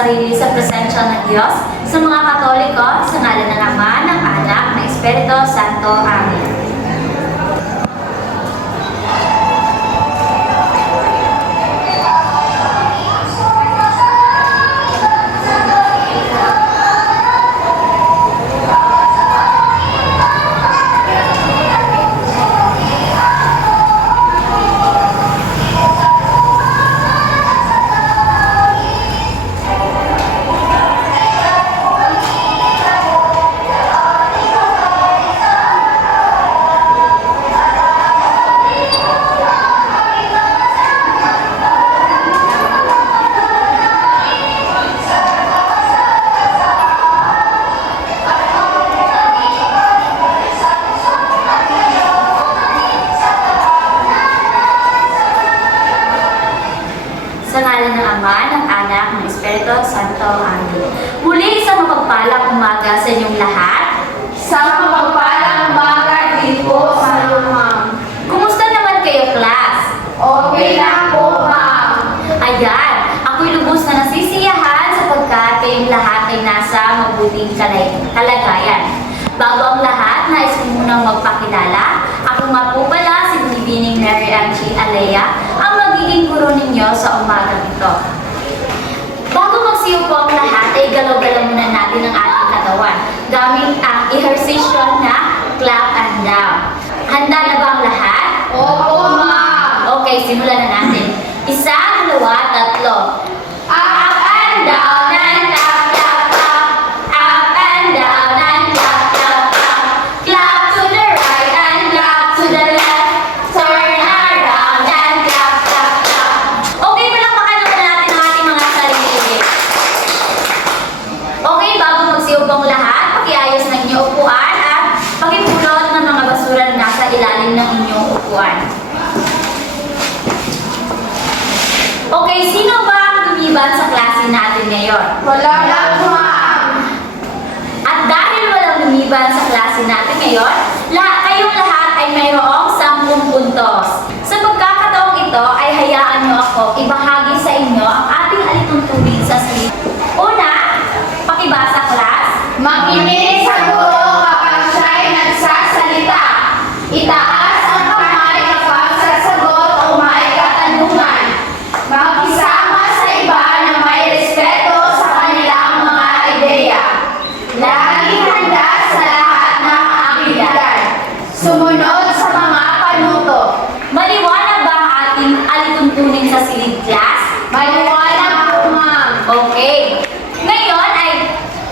sarili sa presensya ng Diyos, sa mga Katoliko, sa ngalan ng Ama, ng Anak, ng Espiritu Santo. Amen. Sa ngalan ng Ama, ng Anak, ng Espiritu Santo. Amen. Muli isang mapagpalang umaga sa inyong lahat. Sa mapagpalang umaga din po sa lumang. Kumusta naman kayo, class? Okay lang po, ma'am. Ayan, ako'y lubos na nasisiyahan sapagkat kayong lahat ay nasa mabuting kalagayan. Bago ang lahat, nais ko munang magpakilala. Ako nga po pala si Binibining Mary Angie Alea, ang magiging guro ninyo sa umagang ito. Bago magsiupo ang lahat, ay galaw-galaw muna natin ang ating katawan gamit ang ehersisyo na clap and down. Handa na ba ang lahat? Opo, ma'am. Okay, simulan na natin. 1, 2, 3. Up and down and clap, clap, clap. Up and down and clap, clap, clap. Clap to the right and clap to the left. Turn around and clap, clap, clap. Okay, palakpakan naman natin ang ating mga sarili. Okay, bago magsiubong lahat, pakiayos ng inyong upuan at pakipulot ng mga basura na nasa ilalim ng inyong upuan. Okay, sino ba ang lumiban sa klase natin ngayon? Wala lang, ma'am. At dahil walang lumiban sa klase natin ngayon, kayong lahat ay mayroong 10 puntos. Sa pagkakataong ito ay hayaan niyo ako ibahagi sa inyo ang ating alituntunin sa salita. Una, pakibasa, class. Makinig sa guro kapag siya'y nagsasalita. Itaas ang kamay kapag sasagot o may katanungan. Makisama sa iba na may respeto sa kanilang mga ideya. Laging handa sa lahat ng aktibidad. Sumunod sa mga panuto. Maliwanag ba ang ating alituntunin sa silid, class? Maliwanag po, ma'am. Okay. Ngayon ay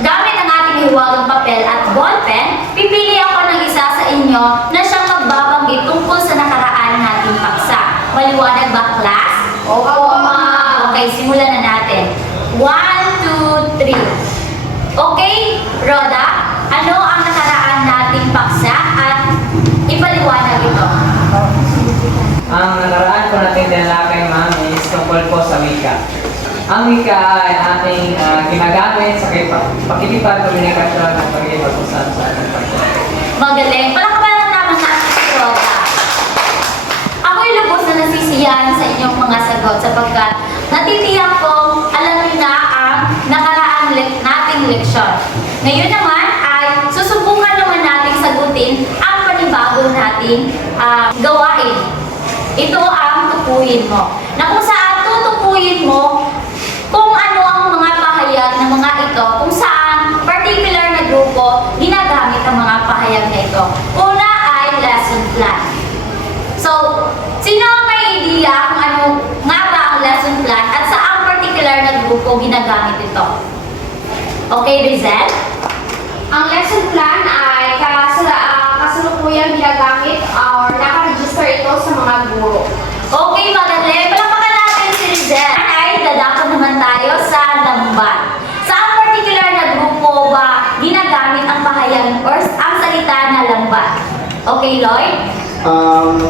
gamit ang ating hiwagang papel at ballpen, pipili ako ng isa sa inyo na siyang magbabanggit tungkol sa nakaraan nating paksa. Maliwanag ba, class? Opo, ma'am. Okay, simulan na natin. 1, 2, 3. Okay, Rhoda, ano ang nakaraan nating paksa at ipaliwanag ito? Ang nakaraan ko natin dinalakay, ma'am, is tungkol po sa wika. Ang wika ay ating ginagamit sa pakikipag-komunikasyon at pag-ipag-usap sa ating pagkakas. Magaling. Palakpakan naman natin si Rhoda. Ako'y lubos na nasisiyahan sa inyong mga sagot sapagkat natitiyak kong alam niyo na ang nakaraan nating leksyon. Ngayon naman ay susubukan naman nating sagutin ang panibago nating gawain. Ito ang tukuyin mo. Na kung saan tutukuyin mo kung ano ang mga pahayag ng mga ito, kung saan particular na grupo ginagamit ang mga pahayag na ito. Una ay lesson plan. So, sino ang may idea kung ano nga ba ang lesson plan at saan particular na grupo ginagamit ito? Okay, Rizel? Ang lesson plan ay kasalukuyang ginagamit or nakaregister ito sa mga guro. Okay, magaling. Palakpakan natin si Rizel. Ay, dadako naman tayo sa lambat. Saan particular na grupo ba ginagamit ang pahayag or ang salita na lambat? Okay, Lloyd?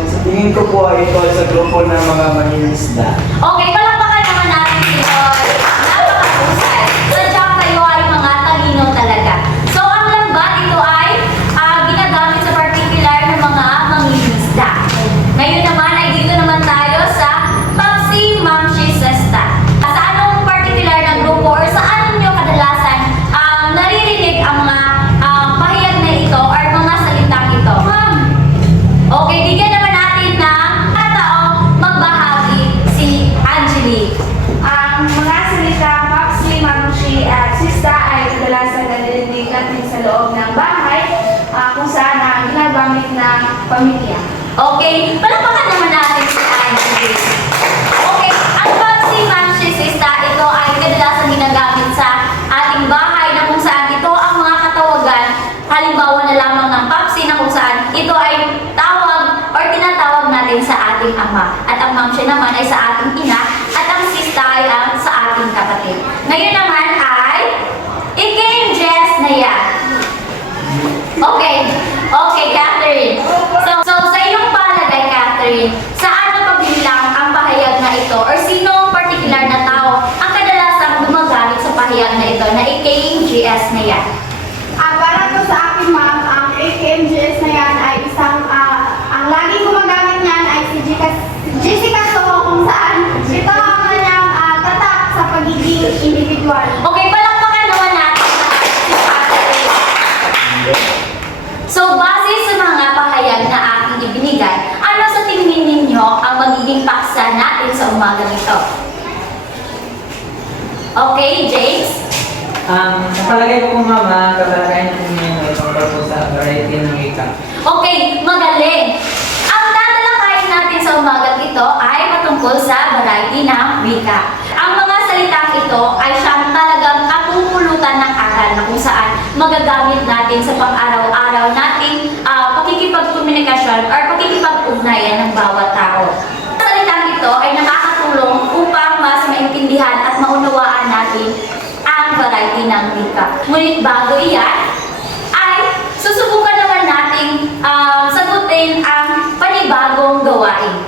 Sa tingin ko po ay ito sa grupo ng mga mangingisda. Okay, palakpakan naman natin si Lloyd. Napakahusay. Sadyang kayo ay mga talino talaga. So, ang lambat, ito ay ginagamit sa particular na mga mangingisda. Ngayon naman ay dito naman tayo sa Papsi Mamshi Sesta. Sa anong particular na grupo or saan sa loob ng bahay kung saan ginagamit ng pamilya. Okay, palakpakan naman natin si Angie. Okay, ang Pepsi Manchester, ito ay kadalasan ginagamit sa ating bahay na kung saan ito ang mga katawagan, halimbawa na lamang ng Pepsi na kung saan ito ay tawag or tinatawag natin sa ating ama. At ang mamsya naman ay sa ating ina at ang sista ay sa ating kapatid. Ngayon naman ay i-changes na yan. Okay, Catherine. So sa iyong palagay, Catherine, saan napabilang ang pahayag na ito or sino ang particular na tao ang kadalasang gumagamit sa pahayag na ito na AKMGS na yan? Para po sa akin, ma'am, ang AKMGS na yan ay ang laging gumagamit niyan ay si Jessica Soho, kung saan ito ang kanyang tatak sa pagiging individual. Okay, palakpakan naman natin si Catherine. So, base sa mga pahayag na aking ibinigay, ano sa tingin ninyo ang magiging paksa natin sa umaga nito? Okay, James? Sa palagay ko po mama, katalakayan natin ngayon ay tungkol po sa variety ng wika. Okay, magaling! Ang tatalakayin natin sa umagang ito ay patungkol sa variety ng wika. Ang mga salitang ito ay siyang talagang kapupulutan ng aral na kung saan magagamit natin sa pang-araw-araw nating pakikipagkomunikasyon or pakikipag-ugnayan ng bawat tao. Ang salitang ito ay nakakatulong upang mas maintindihan at maunawaan natin ang variety ng wika. Ngunit bago iyan, ay susubukan naman nating sagutin ang panibagong gawain.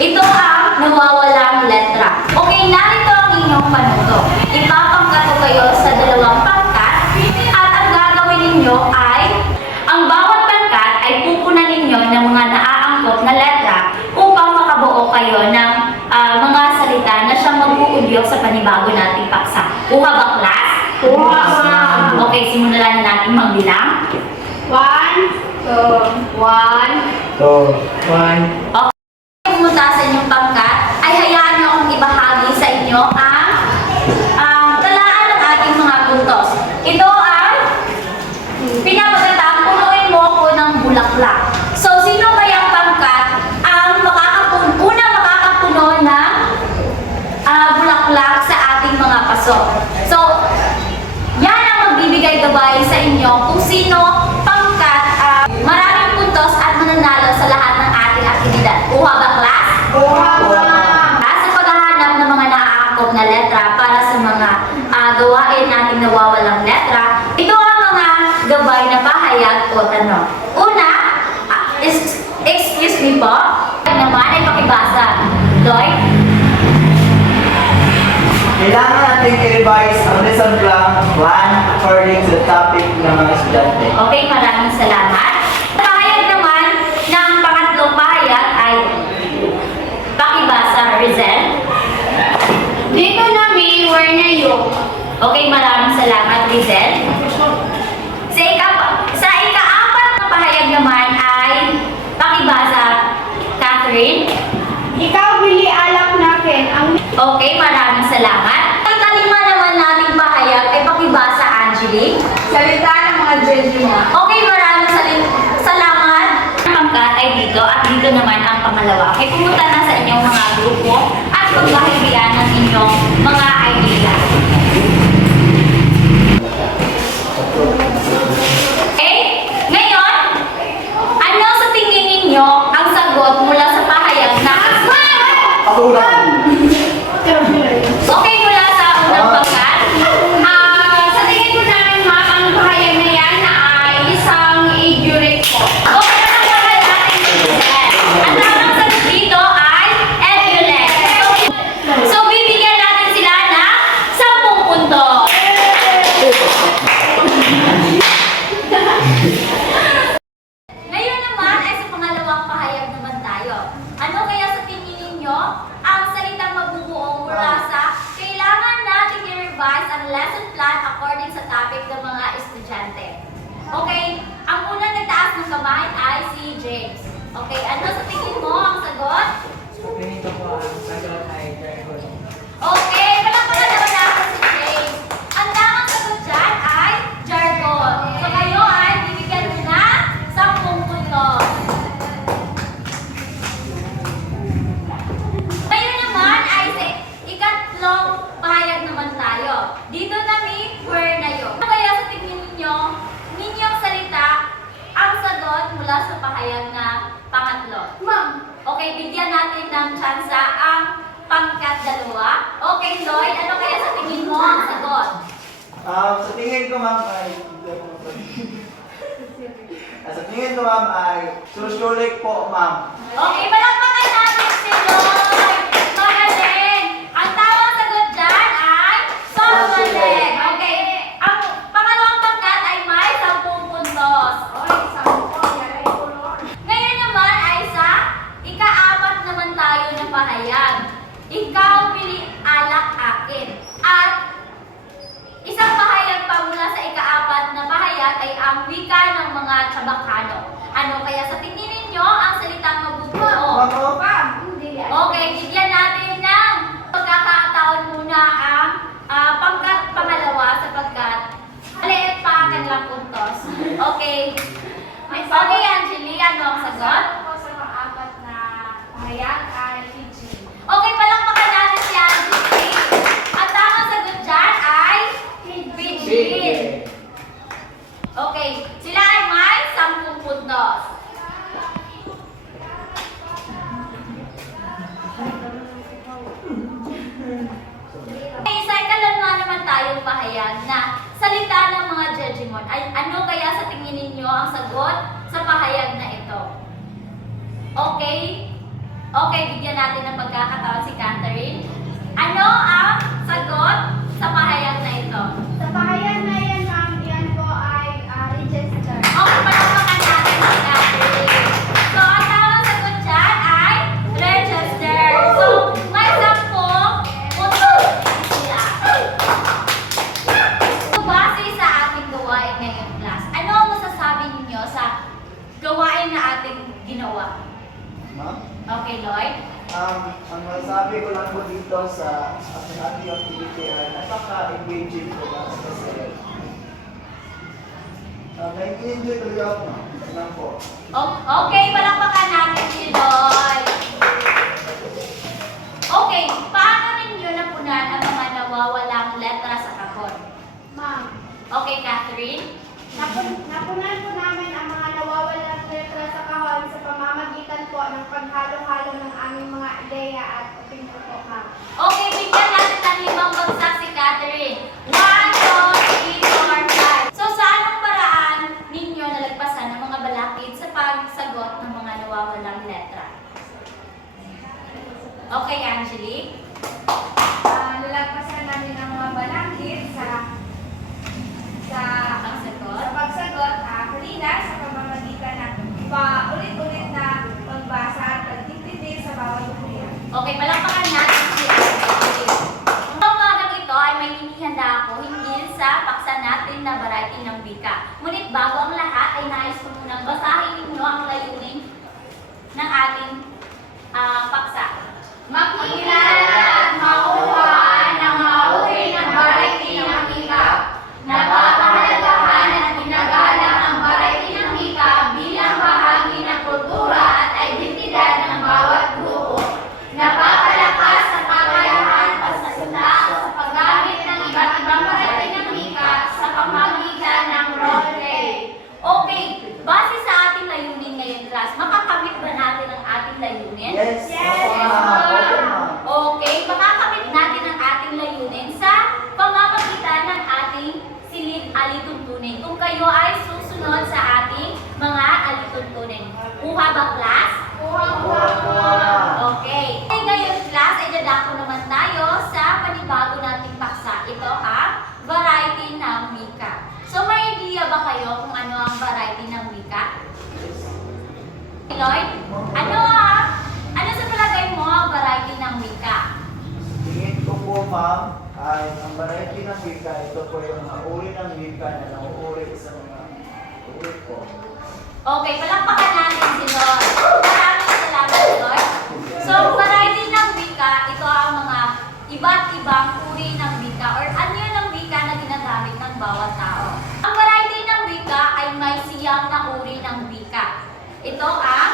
Ito ang nawawalang letra. Okay, narito ang inyong panuto. Ipapangkat ko kayo sa dalawang pangkat at ang gagawin ninyo ay ang bawat pangkat ay pupunan ninyo ng mga naaangkop na letra upang makabuo kayo ng mga salita na siyang mag-uudyok sa panibago nating paksa. Kuha ba, class? Kuha, ma'am. Okay, simulan na natin magbilang. 1, 2, 1. So, 1. Pumunta sa inyong pangkat, ay hayaan niyo akong ibahagi sa inyo ang talaan ng ating mga puntos. Ito ang pinapagandang punuin mo ko ng bulaklak. So, sino kaya ang pangkat ang makakapuno ng bulaklak sa ating mga paso? So, yan ang magbibigay gabay sa inyo kung sino pangkat maraming puntos at mananalo sa lahat ng ating aktibidad. Kuha ba, class? Kuha, ma'am. Sa paghahanap ng mga naaangkop na letra para sa mga gawain nating nawawalang letra, ito ang mga gabay na pahayag o tanong. Una, excuse me po, naman ay pakibasa. Lloyd? Kailangan natin i-revise ang lesson plan according to the topic ng mga estudyante. Okay, maraming salamat. Pahayag naman ng pangatlong pahayag ay pakibasa, Rizel. Dito na, May, where na you? Okay, maraming salamat, Rizel. Sa ika-apat na pahayag naman ay pakibasa, Catherine. Ikaw, Billy, alak natin. Okay, maraming salamat. Ang kalima naman nating pahayag ay pakibasa, Angelique. Salita ng mga judge mo. Okay, maraming salamat. Ang pangkat ay dito at dito naman ang pangalawa. Okay, pumunta na sa inyong mga grupo at pagbahagian ng inyong mga idea. Okay, ngayon, ano sa tingin ninyo ang sagot mula sa pahayag na Ako una. okay mula sa unang pangkat? Sa tingin ko namin, ma'am, ang pahayag na yan ay isang ignorant po. Okay, ano ba natin Rizel? Ang tamang sagot dito ay Ebulet. So, bibigyan natin sila ng 10 puntos. Ngayon naman ay sa pangalawang pahayag naman tayo. Ano kaya sa tingin ninyo ang salitang mabubuo mula sa kailangan natin i-revise ang lesson plan according sa topic ng mga estudyante? Okay, ang unang nagtaas ng kamay ay si James. Okay, ano sa tingin mo ang sagot? Ganito po ang sagot ay very good. Okay, palakpakan naman natin si James. Ang tamang sagot dyan ay pahayag naman tayo. Dito na may where na yun. Ano kaya sa tingin ninyo, ninyong salita, ang sagot mula sa pahayag na pangatlo? Ma'am. Okay, bigyan natin ng tsansa ang pangkat-dalawa. Okay, Lloyd, ano kaya sa tingin mo ang sagot? Sa tingin ko ma'am ay sa tingin ko ma'am ay susulik po ma'am. Okay, palakpakan natin si Lloyd. Magaling. Ang tamang sagot dyan ay susulik. Okay, ang pangalawang pangkat ay may 10 puntos. Ngayon naman ay sa ika-4 naman tayo ng pahayag. Ikaw pili alak akin. At isang pahayag pa mula sa ika-4 na pahayag ay ang wika ng mga Chabacano. Ano kaya sa tingin ninyo ang salitang mabubuo? Ma'am. Hindi yan. Okay, bigyan natin ng pagkakataon muna ang pangkat pangalawa sapagkat maliit pa ang kanilang puntos. Okay. Okay, Angeli, ano ang sagot? Ako sa pang-apat na pahayag ay PG. Okay, palakpakan natin si Angeli. Ang tamang sagot dyan ay Pidgin. Okay, sila ay may 10 puntos. May isa ikalalma naman tayong pahayag na salita ng mga Jejimon. Ano kaya sa tingin ninyo ang sagot sa pahayag na ito? Okay? Okay, bigyan natin ng pagkakataon si Catherine. Ano ang sagot sa pahayag na ito? Sa pahayag na yan, ma'am, yan po ay register. Okay, palakpakan natin si Catherine. So, ang tamang sagot dyan ay register. So, may 10 puntos sila. So, base sa ating gawain ngayong class, ano ang masasabi ninyo sa gawain na ating ginawa? Ma'am? Okay, Lloyd? Ang masasabi ko lang po dito sa ating activity ay napaka-engaging po ma'am kasi nag-enjoy talaga ako ma'am. Yan lang po. Okay, palakpakan natin si Lloyd. Okay, paano ninyo napunan ang mga nawawalang letra sa kahon? Ma'am, Okay, Catherine? napunan po namin ang mga nawawalang letra sa kahon sa pamamagitan po ng paghalo-halo ng aming mga ideya at opinion po, ma'am. Okay, bigyan natin ng 5 bagsak si Catherine. 1, 2, 3, 4, 5. So, sa anong paraan ninyo nalagpasan ng mga balakid sa pagsagot ng mga nawawalang letra? Okay, Angelique? Nalagpasan namin ang mga balangkit sa Ang sagot? pagsagot, kanina sa pamamagitan ng paulit-ulit na pagbasa at pagtitindi sa bawat buhay. Okay, palakpakan natin si Angelique. Ang umagang ito ay may hinihanda ako hinggil sa paksa natin na variety ng wika. Ngunit bago ang lahat ay nais ko munang basahin ninyo ang layunin ng ating paksa. Makilala at makuhaan ang mauri ng variety ng wika. Napapahalagahan at ginagalang ang variety ng wika bilang bahagi ng kultura at identidad ng bawat grupo. Napapalakas sa kakayahan pasasunda sa paggamit ng iba't ibang variety ng wika sa pamamagitan ng role play. Okay, base sa ating layunin ngayon, class, makakamit ba natin ang ating layunin? Yes! Yes, Opo, ma'am. ma'am. Opo, ma'am. Okay, makakamit natin ang ating layunin sa pamamagitan ng ating silid alituntunin. Kung kayo ay susunod sa ating mga alituntunin. Kuha ba, class? Okay. Ngayon, class, ay dadako naman tayo sa panibago nating paksa. Ito ang variety ng wika. So, may idea ba kayo kung ano ang variety ng wika? Lloyd, ano sa palagay mo ang variety ng wika? Tingin ko po ma'am ay ang variety ng wika, ito po yung mga uri ng wika na nauuri sa mga uri po. Okay, palakpakan natin si Lloyd. Maraming salamat, Lloyd. So, variety ng wika, ito ang mga iba't ibang uri ng wika or anyo ng wika na ginagamit ng bawat tao. Ang variety ng wika ay may siyam na uri ng wika. Ito ang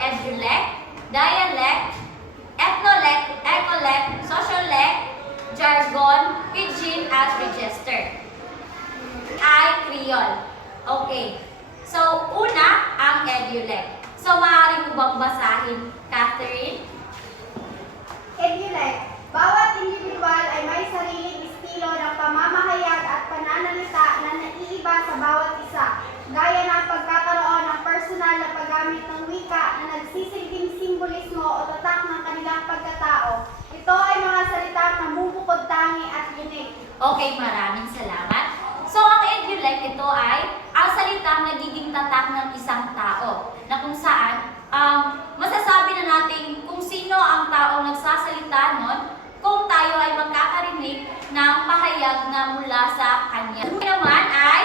edulect, dialect, ethnolect, ecolect, sociolect, as registered. Ay Creole. Okay. So, una, ang EduLec. So, maaari mo bang basahin, Catherine? EduLec. Bawat individual ay may sariling estilo ng pamamahayag at pananalita na naiiba sa bawat isa, gaya ng pagkakaroon ng personal na paggamit ng wika na nagsisilbing simbolismo o tatak ng kanilang pagkatao. Ito ay mga salitang namumukod-tangi at unique. Okay, maraming salamat. So, ang EduLec, ito ay ang salitang nagiging tatak ng isang tao na kung saan masasabi na natin kung sino ang taong nagsasalita nun kung tayo ay magkakarinig ng pahayag na mula sa kanya. Ito naman ay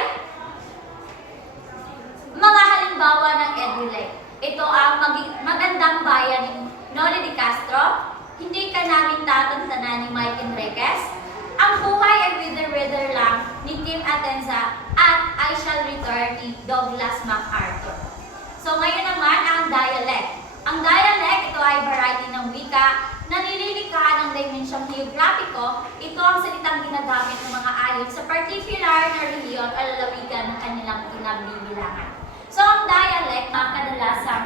mga halimbawa ng EduLec. Ito ang magandang bayan ni Noli de Castro, Hindi Ka Namin Tatantanan ni Mike Enriquez, Ang Buhay ay Wither-Wither Lang ni Kim Atenza, at I Shall Return ni Douglas MacArthur. So ngayon naman ang dialect. Ang dialect, ito ay variety ng wika na nililikha ng dimensyong geographico. Ito ang salitang ginagamit ng mga ayon sa particular na rehiyon o lalawigan ng kanilang pinagbibilangan. So ang dialect, ang kadalasang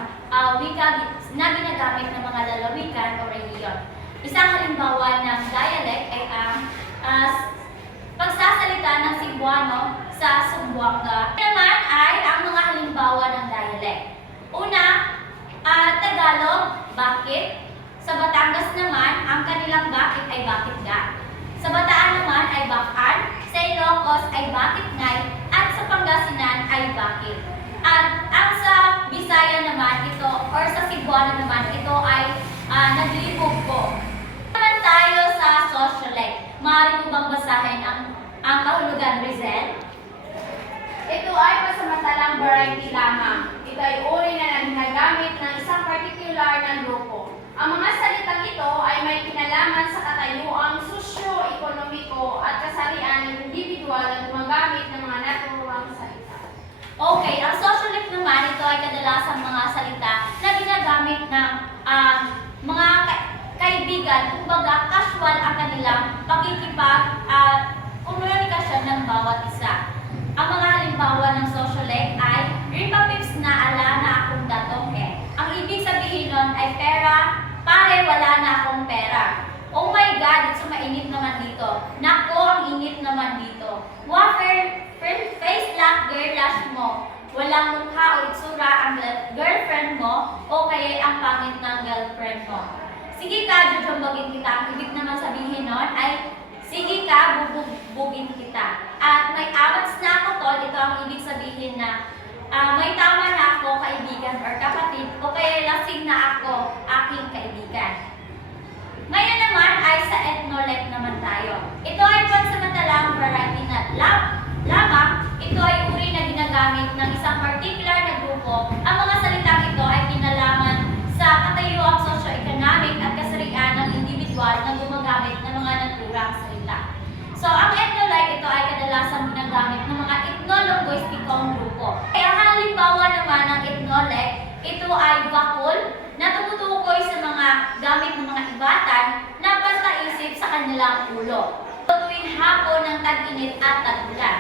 wika na ginagamit ng mga lalawigan o rehiyon. Isang halimbawa ng dialect ay ang pagsasalita ng Cebuano sa Zamboanga. Ito naman ay ang mga halimbawa ng dialect. Una, Tagalog, bakit? Sa Batangas naman, ang kanilang bakit ay bakit ga. Sa Bataan naman ay bakan, sa Ilocos ay bakit ngay, at sa Pangasinan ay bakit. At ang sa Bisaya naman ito, or sa Cebuano naman, ito ay naglibog po. Naman tayo sa sociolect. Maaari mo bang basahin ang kahulugan, Rizel? Ito ay pasamantalang variety lamang. Ito ay uri na ginagamit ng isang particular na grupo. Ang mga salitang ito ay may kinalaman sa katayuang sosyo-ekonomiko at kasarian ng individual na gumagamit ng mga naturuang salita. Okay, ang sociolect naman, ito ay kadalasang mga salita na ginagamit ng mga kaibigan, kumbaga casual ang kanilang komunikasyon ng bawat isa. Ang mga halimbawa ng sociolect ay ripapips na ala na akong datong eh. Ang ibig sabihin nun ay pera, pare wala na akong pera. Oh my God, it's mainit naman dito. Nako, ang init naman dito. Wafer, face lock, girl lash mo. Walang mukha o itsura ang girlfriend mo o kaya ang pangit ng girlfriend mo. Sige ka, jujumbagin kita. Ang ibig naman sabihin nun ay sige ka, bubugin kita. At may abats na ako tol, ito ang ibig sabihin na may tama na ako, kaibigan or kapatid, o kaya lasing na ako, aking kaibigan. Ngayon naman ay sa ethnolect naman tayo. Ito ay pansamantalang variety na lamang. Ito ay uri na ginagamit ng isang particular na grupo. Ang mga salitang ito ay kinalaman sa katayuang socio-economic at kasarian ng individual na gumagamit ng mga naturang salita. So, ang ethnolect ito ay kadalasang ginagamit ng mga ethno-linguistikong grupo. Ang halimbawa naman ng ethnolect, ito ay bakul na tumutukoy sa mga gamit ng mga ibatan na pastaisip sa kanilang ulo. Tuwing hapon ng tag-init at tag-ulan.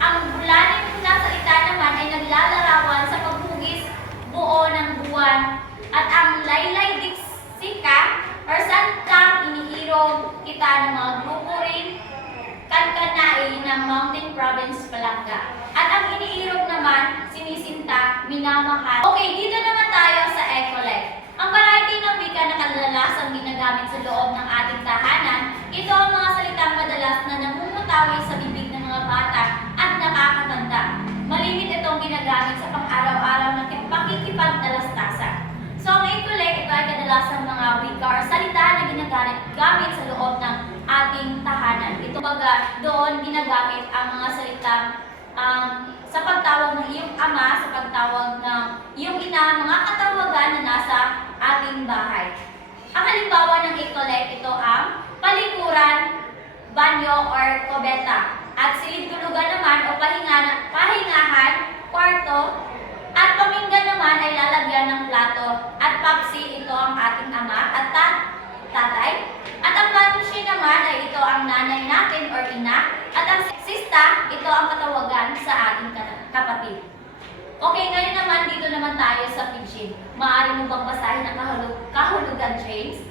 Ang bulanin na salita naman ay naglalarawan sa paghugis buo ng buwan at ang laylay diksika or santang inihirog kita ng mga grupo rin kankanai ng Mountain Province, Palanga. At ang iniirog naman, sinisinta, minamahal. Okay, dito naman tayo sa Ecolect. Ang variety ng wika na kadalasang ginagamit sa loob ng ating tahanan, ito ang mga salitang madalas na namumutawi sa bibig ng mga bata at nakakatanda. Malimit itong ginagamit sa pang-araw-araw na pakikipagtalastasan. So, ang Ecolect, ito ay kadalasang mga wika or salita na ginagamit sa loob ng ating tahanan. Ito baga doon ginagamit ang mga salitang sa pagtawag ng iyong ama, sa pagtawag ng iyong ina, mga katawagan na nasa ating bahay. Ang halimbawa ng Ecolect, ito ang palikuran, banyo or kobeta. At silid tulugan naman o pahingahan, kwarto, at paminggan naman ay lalagyan ng plato. At papsi, ito ang ating ama at tatay. At ang lunch ngayon naman ay ito ang nanay natin or ina at ang sista, ito ang katawagan sa ating kapatid. Okay, ngayon naman dito naman tayo sa pidgin. Maaari mo bang basahin ang kahulugan, James?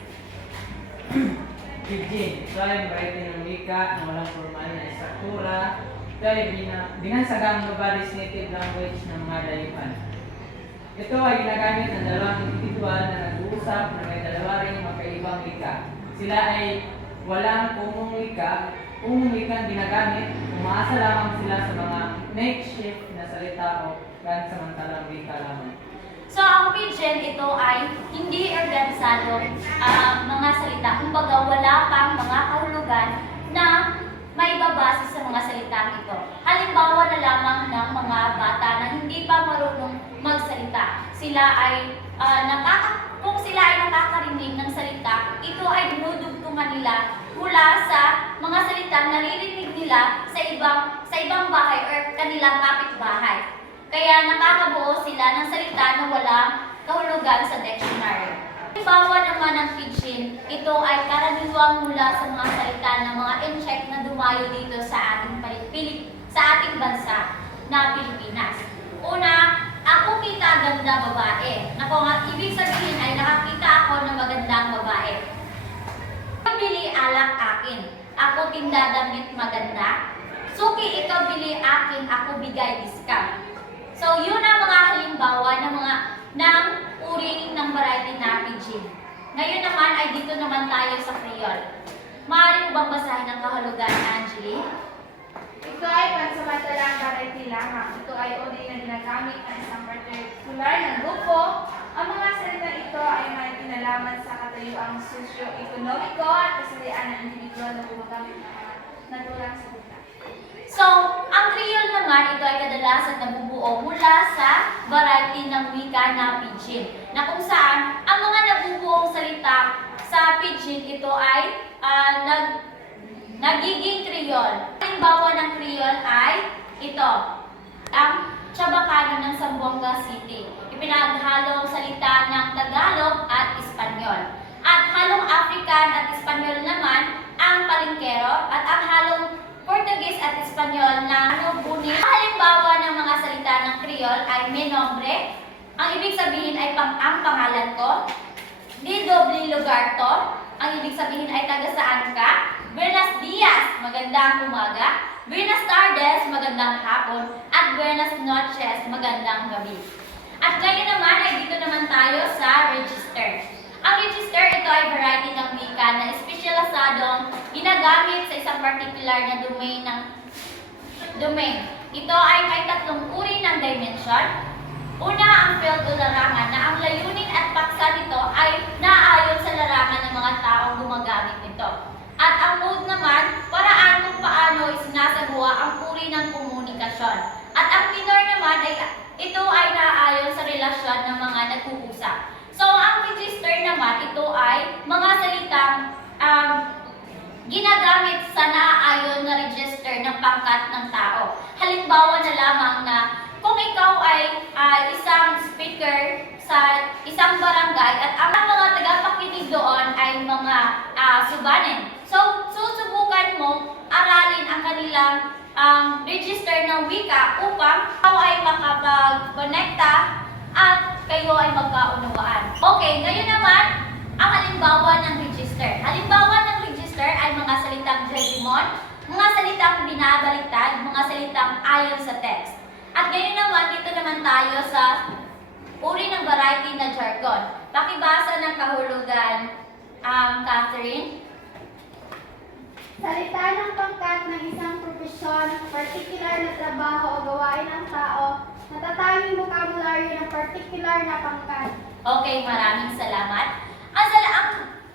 Pidgin, ito ay variety ng wika na walang formal na estruktura. Ito ay binansagang nobody's native language ng mga dayuhan. Ito ay ginagamit ng dalawang individual na nag-uusap na may dalawa ring magkaibang wika. Sila ay walang umong wika. Umong wikang ginagamit, umaasa lamang sila sa mga makeshift na salita o pansamantalang wika lamang. So, ang pidgin, ito ay hindi organisadong mga salita. Kumbaga, wala pang mga kahulugan na may babase sa mga salitang ito. Halimbawa na lamang ng mga bata na hindi pa marunong magsalita. Sila ay, kung sila ay nakakarinig ng salita, ito ay dinudugtungan nila mula sa mga salitang naririnig nila sa ibang bahay or kanilang kapitbahay. Kaya nakakabuo sila ng salita na walang kahulugan sa dictionary. Halimbawa naman ng pidgin, ito ay karaniwang mula sa mga salita ng mga insect na dumayo dito sa ating bansa na Pilipinas. Una, ako kita ganda babae. Ibig sabihin ay nakakita ako ng magandang babae. Bili alak akin. Ako tinda damit maganda. Suki ikaw bili akin, ako bigay discount. So, yun ang mga halimbawa ng uri ng variety na pidgin. Ngayon naman ay dito naman tayo sa Creole. Maaari mo bang basahin ang kahulugan, Angeli? Ito ay pansamantalang variety lamang. Ito ay uri na ginagamit ng isang particular na grupo. Ang mga salita ito ay may kinalaman sa katayuang sosyo-ekonomiko at kasarian ng individual na gumagamit ng mga naturang salita. So, ang Creole naman, ito ay kadalasan nabubuo mula sa variety ng wika na pidgin. Na kung saan, ang mga nabubuong salita sa pidgin, ito ay nagiging Creole. Halimbawa ng Creole ay ito, ang Chabacano ng Zamboanga City. Ipinaghalong salita ng Tagalog at Espanyol. At halong African at Espanyol naman ang Palengkero at ang halong Portuguese at Espanyol na Buni. Halimbawa ng mga salita ng Creole ay mi nombre. Ang ibig sabihin ay ang pangalan ko. Di doble lugar to. Ang ibig sabihin ay taga saan ka. Buenos dias, magandang umaga. Buenas tardes, magandang hapon. At buenas noches, magandang gabi. At ngayon naman ay dito naman tayo sa register. Ang register, ito ay variety ng wika na espesyalisadong ginagamit sa isang particular na domain. Ito ay may tatlong uri ng dimension. Una, ang field o larangan na ang layunin at paksa nito ay naaayon sa larangan ng mga taong gumagamit nito. At ang mode naman, paraan kung paano isinasagawa ang uri ng komunikasyon. At ang minor naman ay ito ay naaayon sa relasyon ng mga nag-uusap. So, ang register naman, ito ay mga salitang ginagamit sa naaayon na register ng pangkat ng tao. Halimbawa na lamang na kung ikaw ay isang speaker sa isang barangay at ang mga tagapakinig doon ay mga subanin. So, susubukan mo aralin ang kanilang register ng wika upang ikaw ay makapag-connecta at kayo ay magkaunawaan. Okay, ngayon naman, ang halimbawa ng register. Halimbawa ng register ay mga salitang hegemon, mga salitang binabaliktad, mga salitang ayon sa text. At ngayon naman, dito naman tayo sa uri ng variety na jargon. Pakibasa ng kahulugan, Catherine. Salita ng pangkat ng isang profesyon, particular na trabaho o gawain ng tao, natatanging vocabulary ng particular na pangkat. Okay, maraming salamat. Ang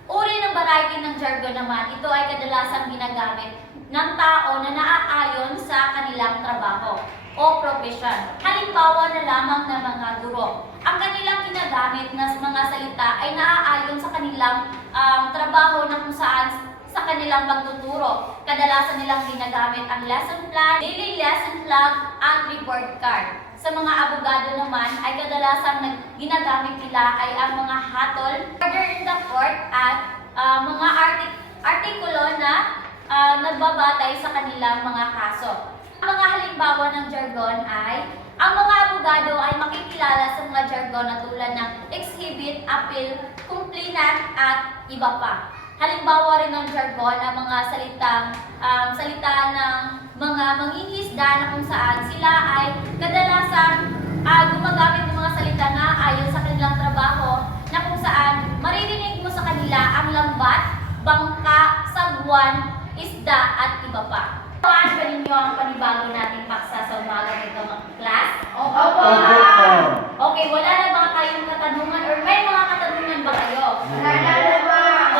uri ng variety ng jargon naman, ito ay kadalasang ginagamit ng tao na naaayon sa kanilang trabaho o profesyon. Halimbawa na lamang ng mga guro. Ang kanilang ginagamit na mga salita ay naaayon sa kanilang trabaho na kung saan sa kanilang pagtuturo. Kadalasan nilang ginagamit ang lesson plan, daily lesson plan, at report card. Sa mga abogado naman ay kadalasan ginagamit nila ay ang mga hatol, order in the court, at mga artikulo na nagbabatay sa kanilang mga kaso. Ang mga halimbawa ng jargon ay, ang mga abogado ay makikilala sa mga jargon na tulad ng exhibit, appeal, complainant at iba pa. Halimbawa rin ng jargon ang mga salita ng mga mangingisda na kung saan sila ay kadalasan gumagamit ng mga salita na ayon sa kanilang trabaho na kung saan maririnig mo sa kanila ang lambat, bangka, sagwan, isda at iba pa. Ano ba ninyo ang panibago nating paksa sa umaga nito mga class? Opo. Okay, wala na ba kayong katanungan or may mga katanungan ba kayo?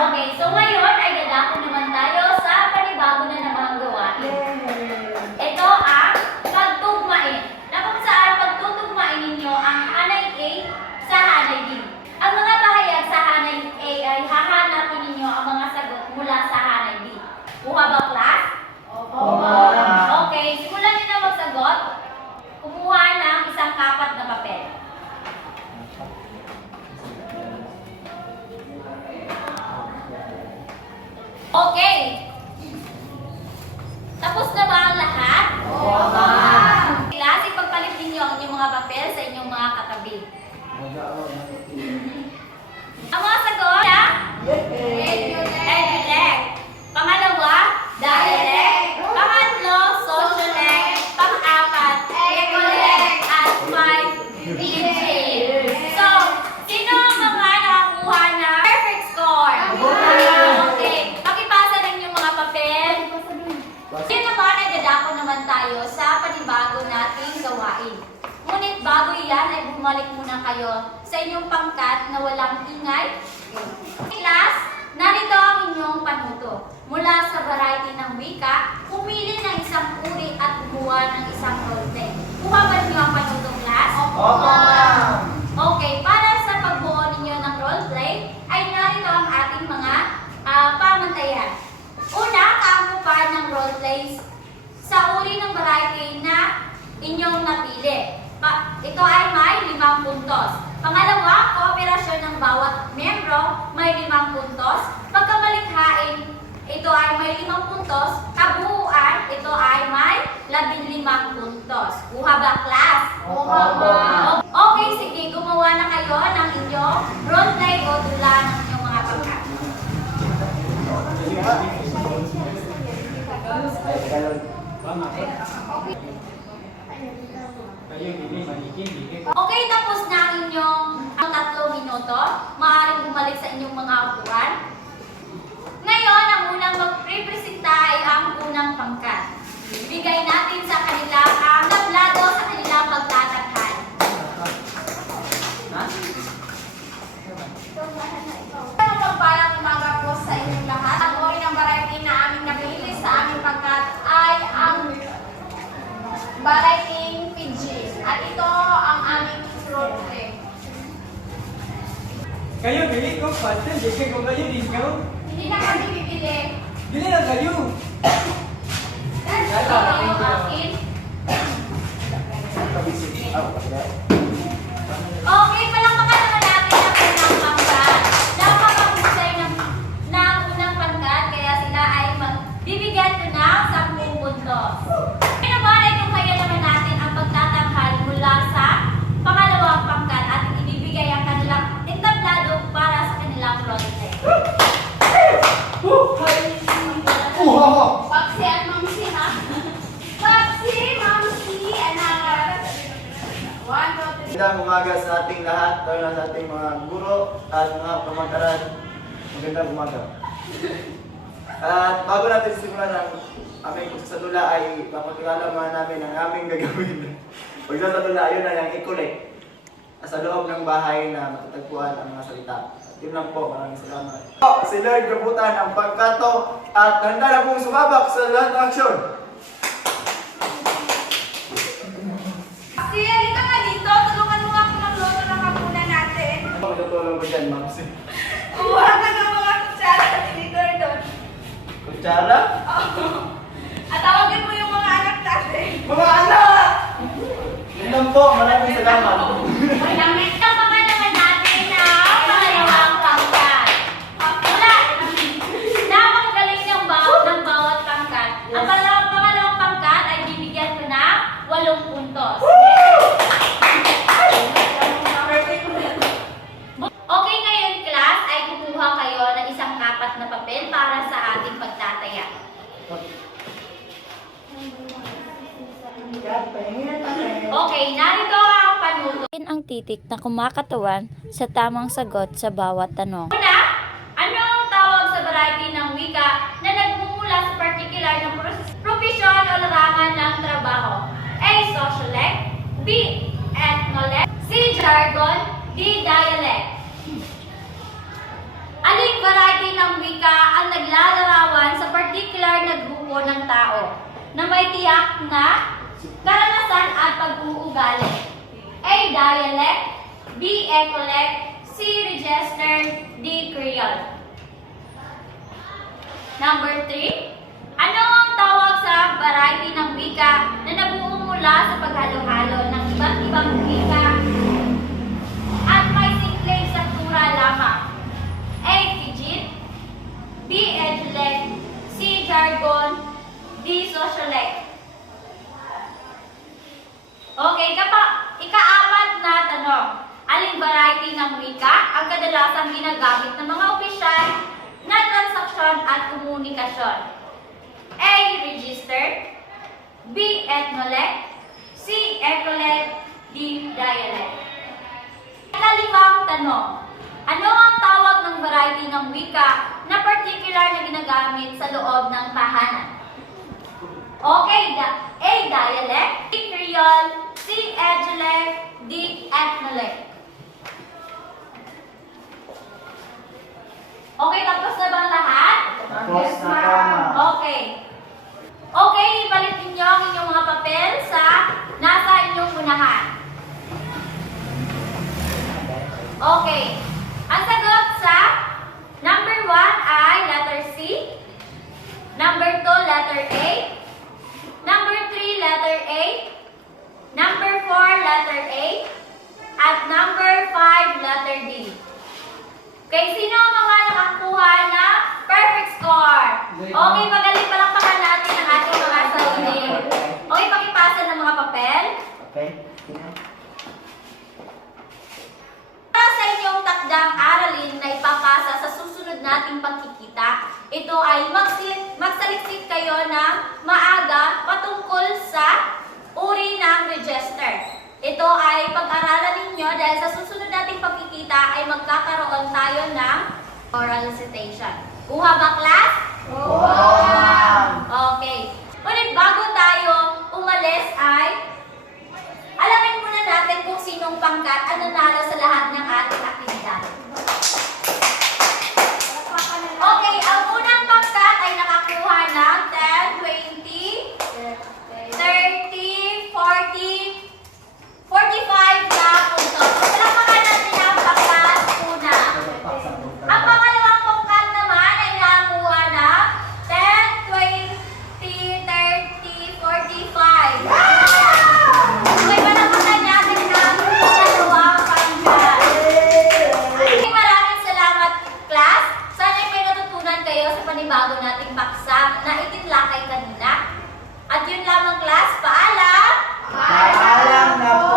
Okay, so ngayon ay dadako naman tayo sa panibago na namang gawain. Ito ang pagtugmain. Na kung saan pagtutugmain ninyo ang hanay A sa hanay B. Ang mga bahayag sa hanay A ay hahanapin ninyo ang mga sagot mula sa hanay B. Kuha ba class? Okay, simulan niyo na magsagot. Kumuha ng isang kapat na papel. Okay. Tapos na ba ang lahat? Klase, pagpalit ninyo ang inyong mga papel sa inyong mga katabi. Ang mga sagot, Edulect. Pangalawa, Dialect. Pangatlo, Sociolect. Pang-apat, Ecolect. At 5, PJ. So, sino ang mga nakakuha na perfect score? Okay. Pakipasa rin yung mga papel. Yun naman, nagdadako naman tayo sa panibago nating gawain. Ngunit bago iyan ay bumalik muna kayo sa inyong pangkat na walang ingay. Class, narito ang inyong panuto. Mula sa variety ng wika, pumili ng isang uri at gumawa ng isang roleplay. Kuha ba niyo ang panuto, class? Okay, para sa pagbuo ninyo ng roleplay, ay narito ang ating mga pamantayan. Una, kaangkupan ng roleplays sa uri ng variety na inyong napili. Ito ay may 5 puntos. Pangalawa, kooperasyon ng bawat membro, may 5 puntos. Pagkamalikhain, ito ay may 5 puntos. Kabuuan, ito ay may 15 puntos. Kuha ba, class? Okay, sige, gumawa na kayo ng inyong roleplay o tula ng inyong mga pagkat. Okay, tapos na ang inyong 3 minuto. Maaaring bumalik sa inyong mga upuan. Ngayon, ang unang magprepresenta ay ang unang pangkat. Ibigay natin sa kanila ang tablado sa kanilang pagtatakhan. Ang pagpalang umaga po sa inyong lahat. Ang uri ng variety na aming napili sa aming pagkat ay ang variety PG. At ito ang aming roleplay. Kayo bili ko pastel, bigyan ko kayo discount. Hindi na kami bibili. Bili na kayo. Ito yung akin. Okay, palakpakan naman natin ang unang pangkat. Napakahusay ng unang pangkat, kaya sila ay magbibigyan ko ng 10 puntos. Kaya naman ay kumaya naman natin ang pagtatanghal mula sa pangalawang pangkat at ibibigay ang kanilang entablado para sa kanilang roleplay. Paksi at mamsi ha? Paksi, mamsi, anak. 1, 2, 3. Magandang umaga sa ating lahat, lalo na sa ating mga guro at mga pamataran. Magandang umaga. At bago natin simulan ang aming pagsasadula ay papakilala muna namin ang aming gagawin. Pagsasadula, yun na yung i-collect sa loob ng bahay na matatagpuan ang mga salita. At yun lang po, maraming salamat. Si Lord kaputan ang pagkato at handa na pong sumabak sa lahat ng aksyon. Paksi, halika nga dito. Tulungan mo nga ako ng loto ng hapunan natin. Ano matutulong ko dyan, Ma'am? Kuha ka ng mga kutsara at tinidor doon. Kutsara? At tawagin mo yung mga anak natin. Mga anak! Yun lang po, maraming salamat. Napakalaman naman natin ang pangalawang pangkat. Wala! Napakalaman Okay, narito ang panuto. Ang titik na kumakatawan sa tamang sagot sa bawat tanong. Una, ano ang tawag sa variety ng wika na nagmumula sa particular na profesyon o larangan ng trabaho? A. Sociolect, B. Ethnolect, C. Jargon, D. Dialect. Aling variety ng wika ang naglalarawan sa particular na grupo ng tao na may tiyak na karanasan at pag-uugali? A. Dialect, B. Ethnolect, C. Registered, D. Creole. Number 3. Ano ang tawag sa variety ng wika na nabuo mula sa paghalo-halo ng iba't ibang wika at may simpleng struktura lamang? A. Pidgin, B. Edulect, C. Jargon, D. Sociolect. Okay, ika-apat na tanong. Aling variety ng wika ang kadalasang ginagamit ng mga opisyal na transaksyon at komunikasyon? A. Registered, B. Ethnolect, C. Etholect, D. Dialect. Ikalimang tanong. Ano ang tawag ng variety ng wika na particular na ginagamit sa loob ng tahanan? Okay, A. Dialect, B. Creole, C. Edulect, D. Ethnolect. Okay, tapos na bang lahat? Tapos na kama. Okay. Okay, ibalik ninyo ang inyong mga papel sa nasa inyong unahan. Okay. Ang sagot sa number 1 ay letter C, number 2 letter A, number 3 letter A, number 4 letter A, at number 5 letter D. Okay, sino ang mga nakakuha na perfect score? Okay, magaling palakpakan natin ang ating mga sarili. Okay, pakipasa ng mga papel. Okay. Para sa inyong takdang aralin na ipapasa sa susunod nating pagkikita, ito ay magsaliksik kayo ng maaga patungkol sa uri ng register. Ito ay pag-aralan ninyo dahil sa susunod nating pagkikita ay magkakaroon tayo ng oral recitation. Kuha ba, class? Okay. Ngunit bago tayo umalis ay alamin muna natin kung sinong pangkat ang nanalo sa lahat ng ating aktibidad. Okay, ang unang pangkat ay nakakuha ng 10, 20, 30, 40, 45 na puntos. Palakpakan natin ang pangkat una. Ang pangalawang pangkat naman ay nakakuha ng 10, 20, 30, 45. May palakpakan natin ang dalawang pangkat. Okay, maraming salamat, class. Sana may natutunan kayo sa panibago nating paksa na ititlakay kanina. At yun lamang, class. Paalam! Paalam na po.